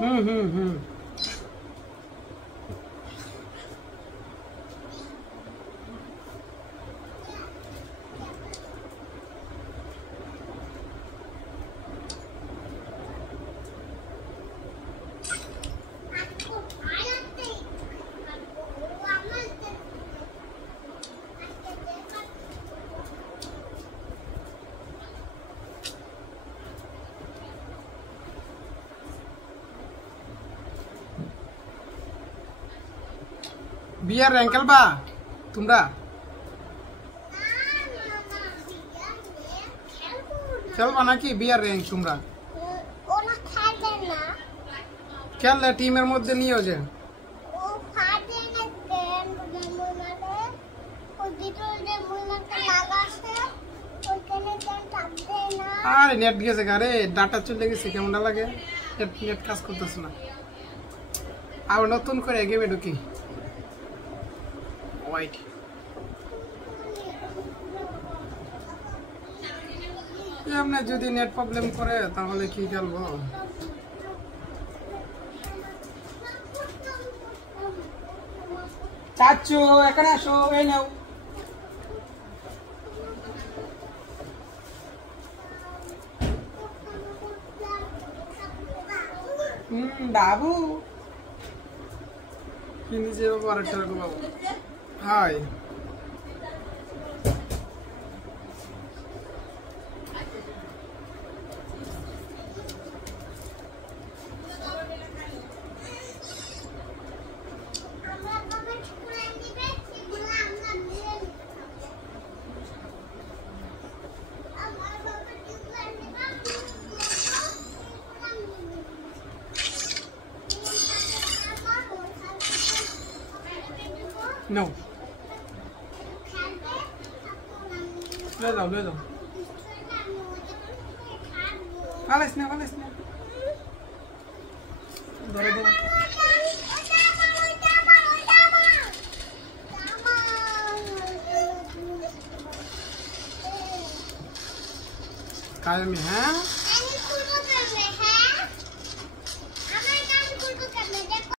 হুম বিয়ার rank খেলবা তোমরা? খেলবা নাকি বিয়ার র্যাঙ্ক তোমরা? খেললে টিমের মধ্যে নিয়েও যে আরে নেট গেছে আরে ডাটা চলে গেছে, কেমন লাগে নেট কাজ করতেছে না। আবার নতুন করে গেমে ঢুকি ওয়াইট। এমনি যদি নেট প্রবলেম করে তাহলে কি খেলবো? চাচু এখানে আসো, এই নাও। বাবু কি নিজে বাবু আরেকটা বাবু হাই No. ले जाओ ले जाओ। Alas na alas na। ধরো ধরো। काल में है